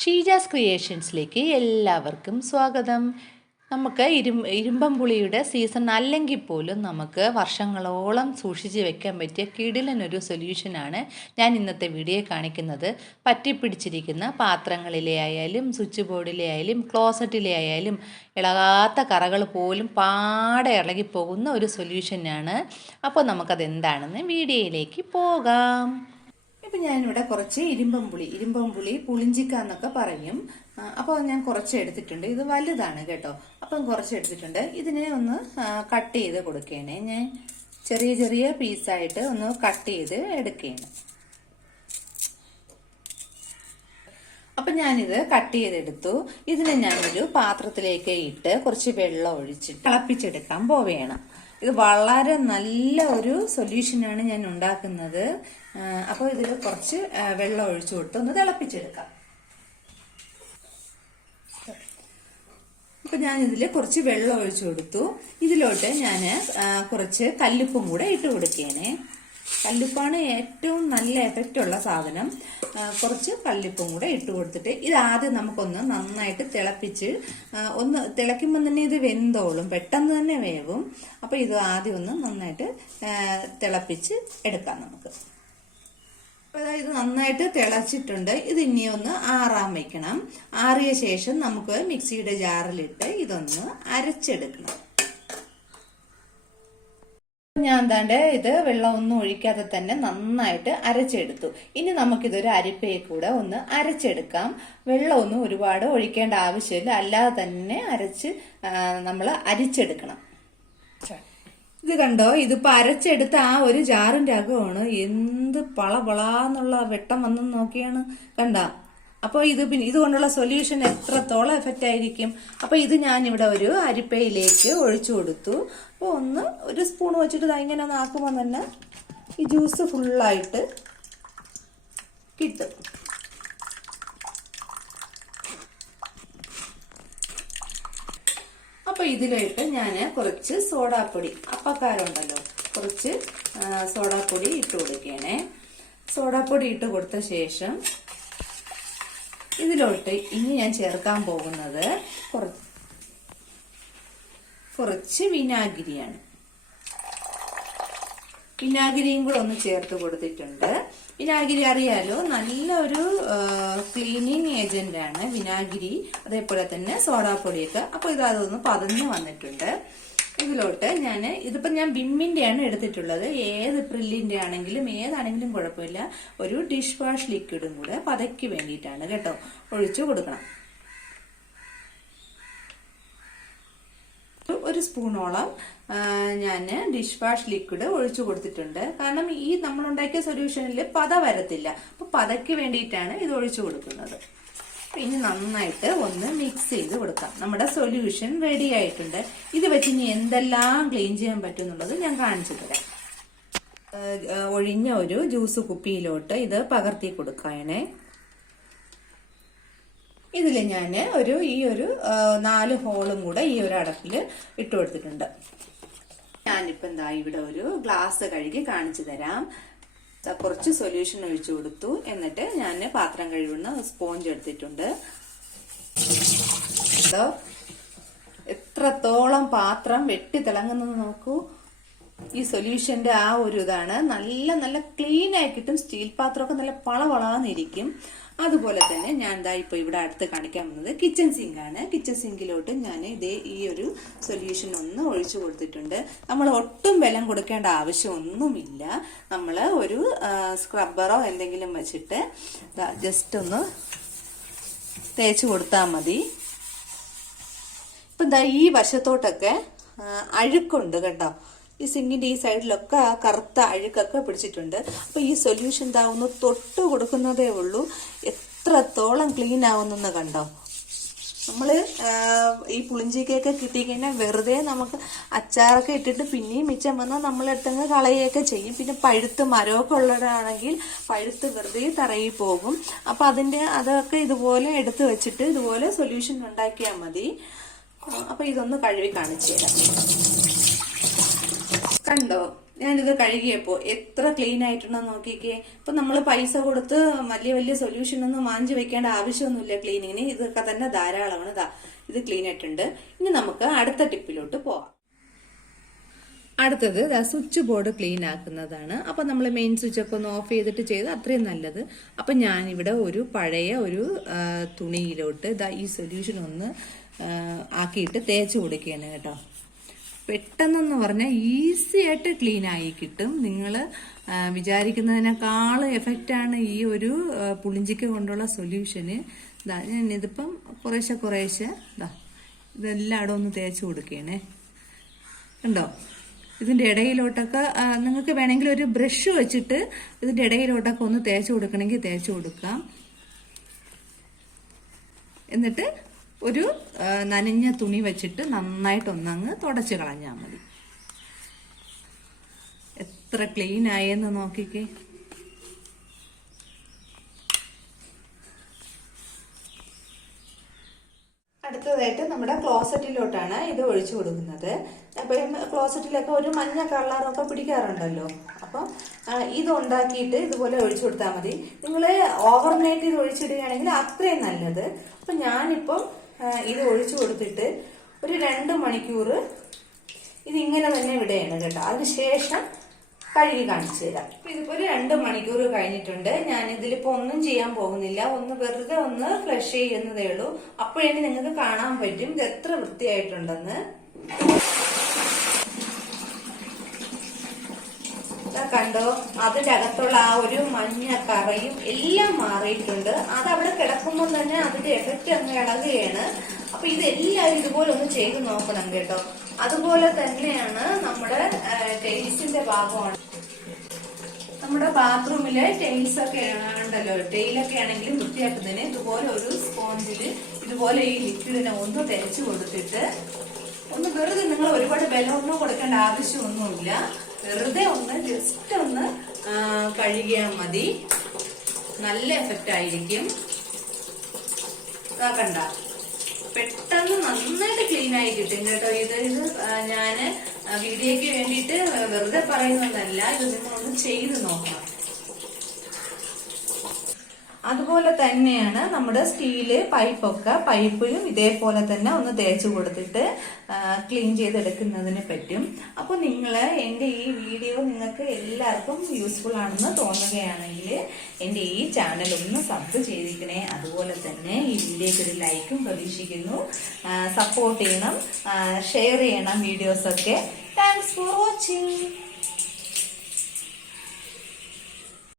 ഷീജാസ് ക്രിയേഷൻസിലേക്ക് എല്ലാവർക്കും സ്വാഗതം. നമുക്ക് ഇരുമ്പം പുളിയുടെ സീസൺ അല്ലെങ്കിൽ പോലും നമുക്ക് വർഷങ്ങളോളം സൂക്ഷിച്ച് വെക്കാൻ പറ്റിയ കിടിലനൊരു സൊല്യൂഷനാണ് ഞാൻ ഇന്നത്തെ വീഡിയോ കാണിക്കുന്നത്. പറ്റിപ്പിടിച്ചിരിക്കുന്ന പാത്രങ്ങളിലെ ആയാലും സ്വിച്ച് ബോർഡിലെ ആയാലും ക്ലോസറ്റിലെ ആയാലും ഇളകാത്ത കറകൾ പോലും പാടെ ഇളകിപ്പോകുന്ന ഒരു സൊല്യൂഷനാണ്. അപ്പോൾ നമുക്കതെന്താണെന്ന് വീഡിയോയിലേക്ക് പോകാം. ഇപ്പം ഞാനിവിടെ കുറച്ച് ഇരുമ്പം പുളി പുളിഞ്ചിക്ക എന്നൊക്കെ പറയും. അപ്പോൾ ഞാൻ കുറച്ച് എടുത്തിട്ടുണ്ട്. ഇത് വലുതാണ് കേട്ടോ. അപ്പം കുറച്ച് എടുത്തിട്ടുണ്ട്. ഇതിനെ ഒന്ന് കട്ട് ചെയ്ത് കൊടുക്കുകയാണ്. ഞാൻ ചെറിയ ചെറിയ പീസായിട്ട് ഒന്ന് കട്ട് ചെയ്ത് എടുക്കുകയാണ്. അപ്പം ഞാനിത് കട്ട് ചെയ്തെടുത്തു. ഇതിനെ ഞാനൊരു പാത്രത്തിലേക്ക് ഇട്ട് കുറച്ച് വെള്ളം ഒഴിച്ച് തിളപ്പിച്ചെടുക്കാൻ പോവുകയാണ്. ഇത് വളരെ നല്ല ഒരു സൊല്യൂഷനാണ് ഞാൻ ഉണ്ടാക്കുന്നത്. അപ്പോൾ ഇതിൽ കുറച്ച് വെള്ളം ഒഴിച്ചു കൊടുത്ത് ഒന്ന് തിളപ്പിച്ചെടുക്കാം. അപ്പൊ ഞാൻ ഇതിൽ കുറച്ച് വെള്ളം ഒഴിച്ചു കൊടുത്തു. ഇതിലോട്ട് ഞാൻ കുറച്ച് കല്ലുപ്പും കൂടെ ഇട്ട് കൊടുക്കുകയാണ്. കല്ലുപ്പാണ് ഏറ്റവും നല്ല എഫക്റ്റ് ഉള്ള സാധനം. കുറച്ച് കല്ലുപ്പും കൂടെ ഇട്ട് കൊടുത്തിട്ട് ഇത് ആദ്യം നമുക്കൊന്ന് നന്നായിട്ട് തിളപ്പിച്ച് ഒന്ന് തിളയ്ക്കുമ്പോൾ തന്നെ ഇത് വെന്തോളും, പെട്ടെന്ന് തന്നെ വേവും. അപ്പൊ ഇത് ആദ്യം ഒന്ന് നന്നായിട്ട് തിളപ്പിച്ച് എടുക്കാം നമുക്ക്. ഇത് നന്നായിട്ട് തിളച്ചിട്ടുണ്ട്. ഇത് ഇനി ഒന്ന് ആറാൻ വെക്കണം. ആറിയ ശേഷം നമുക്ക് മിക്സിയുടെ ജാറിലിട്ട് ഇതൊന്ന് അരച്ചെടുക്കണം. ഞാൻ എന്താണ്ട് ഇത് വെള്ളം ഒന്നും ഒഴിക്കാതെ തന്നെ നന്നായിട്ട് അരച്ചെടുത്തു. ഇനി നമുക്കിതൊരു അരിപ്പയെ കൂടെ ഒന്ന് അരച്ചെടുക്കാം. വെള്ളമൊന്നും ഒരുപാട് ഒഴിക്കേണ്ട ആവശ്യമില്ല, അല്ലാതെ തന്നെ നമ്മൾ അരിച്ചെടുക്കണം. ഇത് കണ്ടോ, ഇതിപ്പോ അരച്ചെടുത്ത ആ ഒരു ജാറിന്റെ അകമാണ് എന്ത് പളപളാന്നുള്ള വെട്ടം വന്നെന്ന് നോക്കിയാണ് കണ്ടോ. അപ്പൊ ഇതുകൊണ്ടുള്ള സൊല്യൂഷൻ എത്രത്തോളം എഫക്റ്റ് ആയിരിക്കും. അപ്പൊ ഇത് ഞാനിവിടെ ഒരു അരിപ്പയിലേക്ക് ഒഴിച്ചു കൊടുത്തു. അപ്പൊ ഒരു സ്പൂൺ വെച്ചിട്ട് ഇങ്ങനെ ഒന്ന് ആക്കുമ്പോൾ തന്നെ ഈ ജ്യൂസ് ഫുള്ളായിട്ട് കിട്ടും. അപ്പൊ ഇതിലേക്ക് ഞാൻ കുറച്ച് സോഡാപ്പൊടി, അപ്പക്കാരുണ്ടല്ലോ, കുറച്ച് സോഡാപ്പൊടി ഇട്ട് കൊടുക്കണേ. സോഡാപ്പൊടി ഇട്ട് കൊടുത്ത ശേഷം ഇതിലോട്ട് ഇനി ഞാൻ ചേർക്കാൻ പോകുന്നത് കുറച്ച് വിനാഗിരിയാണ്. വിനാഗിരിയും കൂടെ ഒന്ന് ചേർത്ത് കൊടുത്തിട്ടുണ്ട്. വിനാഗിരി അറിയാലോ, നല്ലൊരു ക്ലീനിങ് ഏജന്റ് ആണ് വിനാഗിരി, അതേപോലെ തന്നെ സോഡാപ്പൊടിയൊക്കെ. അപ്പൊ അതൊന്ന് പതഞ്ഞു വന്നിട്ടുണ്ട്. ഇതിലോട്ട് ഇതിപ്പോ ഞാൻ വിമ്മിന്റെയാണ് എടുത്തിട്ടുള്ളത്. ഏത് പ്രില്ലിന്റെ ആണെങ്കിലും ഏതാണെങ്കിലും കുഴപ്പമില്ല. ഒരു ഡിഷ് വാഷ് ലിക്വിഡും കൂടെ പതയ്ക്ക് വേണ്ടിയിട്ടാണ് കേട്ടോ ഒഴിച്ചു കൊടുക്കണം. ഒരു സ്പൂണോളം ഞാൻ ഡിഷ് വാഷ് ലിക്വിഡ് ഒഴിച്ചു കൊടുത്തിട്ടുണ്ട്. കാരണം ഈ നമ്മൾ ഉണ്ടാക്കിയ സൊല്യൂഷനിൽ പത വരത്തില്ല. അപ്പൊ പതയ്ക്ക് വേണ്ടിയിട്ടാണ് ഇത് ഒഴിച്ചു കൊടുക്കുന്നത്. ഇനി നന്നായിട്ട് ഒന്ന് മിക്സ് ചെയ്ത് കൊടുക്കാം. നമ്മുടെ സൊല്യൂഷൻ റെഡി ആയിട്ടുണ്ട്. ഇത് വെച്ച് ഇനി എന്തെല്ലാം ക്ലീൻ ചെയ്യാൻ പറ്റും എന്നുള്ളത് ഞാൻ കാണിച്ചു തരാം. ഒഴിഞ്ഞ ഒരു ജ്യൂസ് കുപ്പിയിലോട്ട് ഇത് പകർത്തി കൊടുക്കാനേ. ഇതിൽ ഞാൻ ഈ ഒരു 4 ഹോളും കൂടെ ഈ ഒരു അടപ്പിൽ ഇട്ട് കൊടുത്തിട്ടുണ്ട്. ഞാനിപ്പോ ഇവിടെ ഒരു ഗ്ലാസ് കഴുകി കാണിച്ചു തരാം. കുറച്ച് സൊല്യൂഷൻ ഒഴിച്ചു കൊടുത്തു. എന്നിട്ട് ഞാൻ പാത്രം കഴുകുന്ന സ്പോഞ്ച് എടുത്തിട്ടുണ്ട്. എത്രത്തോളം പാത്രം വെട്ടി തിളങ്ങുന്നത് നോക്കൂ. ഈ സൊല്യൂഷന്റെ ആ ഒരു ഇതാണ്. നല്ല നല്ല ക്ലീൻ ആയി കിട്ടും. സ്റ്റീൽ പാത്രമൊക്കെ നല്ല പളവളാന്നിരിക്കും. അതുപോലെ തന്നെ ഞാൻ ഇപ്പൊ ഇവിടെ അടുത്ത് കാണിക്കാൻ വന്നത് കിച്ചൺ സിങ്ക് ആണ്. കിച്ചൺ സിങ്കിലോട്ട് ഞാൻ ഈ ഒരു സൊല്യൂഷൻ ഒന്ന് ഒഴിച്ചു കൊടുത്തിട്ടുണ്ട്. നമ്മൾ ഒട്ടും ബലം കൊടുക്കേണ്ട ആവശ്യമൊന്നുമില്ല. നമ്മൾ ഒരു സ്ക്രബ്ബറോ എന്തെങ്കിലും വെച്ചിട്ട് ജസ്റ്റ് ഒന്ന് തേച്ച് കൊടുത്താൽ മതി. ഇപ്പൊ ഈ വശത്തോട്ടൊക്കെ അഴുക്കുണ്ട് കേട്ടോ. ഈ സിങ്കിന്റെ ഈ സൈഡിലൊക്കെ കറുത്ത അഴുക്കൊക്കെ പിടിച്ചിട്ടുണ്ട്. അപ്പൊ ഈ സൊല്യൂഷൻ ഒന്ന് തൊട്ട് കൊടുക്കുന്നതേ ഉള്ളൂ. എത്രത്തോളം ക്ലീൻ ആവുന്നെന്ന് കണ്ടോ. നമ്മള് ഈ പുളിഞ്ചിക്കൊക്കെ കിട്ടിക്കഴിഞ്ഞാൽ വെറുതെ നമുക്ക് അച്ചാറൊക്കെ ഇട്ടിട്ട് പിന്നെയും മിച്ചം വന്നാൽ നമ്മളെടുത്തങ്ങ് കളയുകയൊക്കെ ചെയ്യും. പിന്നെ പഴുത്ത് മരമൊക്കെ ഉള്ളവരാണെങ്കിൽ പഴുത്ത് വെറുതെ തറയിൽ പോകും. അപ്പൊ അതൊക്കെ ഇതുപോലെ എടുത്ത് വെച്ചിട്ട് ഇതുപോലെ സൊല്യൂഷൻ ഉണ്ടാക്കിയാൽ മതി. അപ്പൊ ഇതൊന്ന് കഴുകി കാണിച്ചു തരാം. കണ്ടോ, ഞാനിത് കഴുകിയപ്പോൾ എത്ര ക്ലീൻ ആയിട്ടുണ്ടെന്ന് നോക്കിക്കേ. ഇപ്പൊ നമ്മൾ പൈസ കൊടുത്ത് വലിയ വലിയ സൊല്യൂഷൻ ഒന്നും വാങ്ങിച്ചു വെക്കേണ്ട ആവശ്യമൊന്നുമില്ല ക്ലീനിങ്ങിന്. ഇതൊക്കെ തന്നെ ധാരാളമാണ്. ഇത് ക്ലീൻ ആയിട്ടുണ്ട്. ഇനി നമുക്ക് അടുത്ത ടിപ്പിലോട്ട് പോവാം. അടുത്തത് സ്വിച്ച് ബോർഡ് ക്ലീൻ ആക്കുന്നതാണ്. അപ്പം നമ്മൾ മെയിൻ സ്വിച്ചൊക്കെ ഒന്ന് ഓഫ് ചെയ്തിട്ട് ചെയ്ത് അത്രയും നല്ലത്. അപ്പം ഞാനിവിടെ ഒരു പഴയ ഒരു തുണിയിലോട്ട് ഈ സൊല്യൂഷൻ ഒന്ന് ആക്കിയിട്ട് തേച്ച് കൊടുക്കുകയാണ് കേട്ടോ. പെട്ടെന്നെന്ന് പറഞ്ഞാൽ ഈസി ആയിട്ട് ക്ലീൻ ആയി കിട്ടും. നിങ്ങൾ വിചാരിക്കുന്നതിനേക്കാൾ എഫക്റ്റാണ് ഈ ഒരു പുളിഞ്ചിക്ക കൊണ്ടുള്ള സൊല്യൂഷന്. ഞാനിതിപ്പം കുറേശ്ശെ ഇതെല്ലായിടും ഒന്ന് തേച്ച് കൊടുക്കുകയാണേ. കണ്ടോ? ഇതിൻ്റെ ഇടയിലോട്ടൊക്കെ നിങ്ങൾക്ക് വേണമെങ്കിൽ ഒരു ബ്രഷ് വെച്ചിട്ട് ഇതിൻ്റെ ഇടയിലോട്ടൊക്കെ ഒന്ന് തേച്ച് കൊടുക്കണമെങ്കിൽ തേച്ച് കൊടുക്കാം. എന്നിട്ട് ഒരു നനഞ്ഞ തുണി വെച്ചിട്ട് നന്നായിട്ടൊന്നങ്ങ് തുടച്ച് കളഞ്ഞാൽ മതി. എത്ര ക്ലീൻ ആയെന്ന് നോക്കിക്കേ. അടുത്തതായിട്ട് നമ്മുടെ ക്ലോസറ്റിലോട്ടാണ് ഇത് ഒഴിച്ചു കൊടുക്കുന്നത്. അപ്പം ക്ലോസറ്റിലൊക്കെ ഒരു മഞ്ഞ കളറൊക്കെ പിടിക്കാറുണ്ടല്ലോ. അപ്പം ഇത് ഉണ്ടാക്കിയിട്ട് ഇതുപോലെ ഒഴിച്ചു കൊടുത്താൽ മതി. നിങ്ങൾ ഓവർനൈറ്റ് ഇത് ഒഴിച്ചിടുകയാണെങ്കിൽ അത്രയും നല്ലത്. അപ്പം ഞാനിപ്പം ഇത് ഒഴിച്ചു കൊടുത്തിട്ട് ഒരു 2 മണിക്കൂർ ഇതിങ്ങനെ തന്നെ വിടുകയാണ് കേട്ടോ. അതിനുശേഷം കഴുകി കാണിച്ചു തരാം. ഇതിപ്പോ ഒരു 2 മണിക്കൂർ കഴിഞ്ഞിട്ടുണ്ട്. ഞാൻ ഇതിലിപ്പോ ഒന്നും ചെയ്യാൻ പോകുന്നില്ല. ഒന്ന് വെറുതെ ഒന്ന് ഫ്ലഷ് ചെയ്യുന്നതേ ഉള്ളൂ. അപ്പോഴേ നിങ്ങൾക്ക് കാണാൻ പറ്റും ഇത് എത്ര വൃത്തിയായിട്ടുണ്ടെന്ന്. കണ്ടോ? അതിന്റെ അകത്തുള്ള ആ ഒരു മഞ്ഞ കറയും എല്ലാം മാറിയിട്ടുണ്ട്. അത് അവിടെ കിടക്കുമ്പോൾ തന്നെ അതിന്റെ എഫക്റ്റ് അങ്ങ് ഇളകുകയാണ്. അപ്പൊ ഇതെല്ലാവരും ഇതുപോലെ ഒന്ന് ചെയ്ത് നോക്കണം കേട്ടോ. അതുപോലെ തന്നെയാണ് നമ്മുടെ ടൈൽസിന്റെ ഭാഗമാണ്. നമ്മുടെ ബാത്റൂമിലെ ടൈൽസ് ഒക്കെ ഉണ്ടല്ലോ, ടൈലൊക്കെ ആണെങ്കിലും വൃത്തിയാക്കുന്നതിന് ഇതുപോലെ ഒരു സ്പോഞ്ചില് ഇതുപോലെ ഈ ലിക്വിഡിനെ ഒന്ന് തേച്ച് കൊടുത്തിട്ട് ഒന്ന് വെറുതെ, നിങ്ങൾ ഒരുപാട് ബലമൊന്നും കൊടുക്കേണ്ട ആവശ്യമൊന്നുമില്ല. വെറുതെ ഒന്ന് ജസ്റ്റ് ഒന്ന് കഴുകിയാൽ മതി. നല്ല എഫക്റ്റ് ആയിരിക്കും. കണ്ട, പെട്ടെന്ന് നന്നായിട്ട് ക്ലീൻ ആയി കിട്ടും കേട്ടോ. ഇത് ഞാന് വീഡിയോയ്ക്ക് വേണ്ടിയിട്ട് വെറുതെ പറയുന്നതല്ല. ഇത് നിങ്ങളൊന്ന് ചെയ്ത് നോക്കണം. അതുപോലെ തന്നെയാണ് നമ്മുടെ സ്റ്റീല് പൈപ്പിലും ഇതേപോലെ തന്നെ ഒന്ന് തേച്ച് കൊടുത്തിട്ട് ക്ലീൻ ചെയ്തെടുക്കുന്നതിന് പറ്റും. അപ്പോൾ നിങ്ങൾ എൻ്റെ ഈ വീഡിയോ നിങ്ങൾക്ക് എല്ലാവർക്കും യൂസ്ഫുൾ ആണെന്ന് തോന്നുകയാണെങ്കിൽ എൻ്റെ ഈ ചാനൽ ഒന്ന് സബ് ചെയ്തിരിക്കണേ. അതുപോലെ തന്നെ ഈ വീഡിയോയ്ക്ക് ഒരു ലൈക്കും പ്രതീക്ഷിക്കുന്നു. സപ്പോർട്ട് ചെയ്യണം, ഷെയർ ചെയ്യണം വീഡിയോസൊക്കെ. Thanks for watching.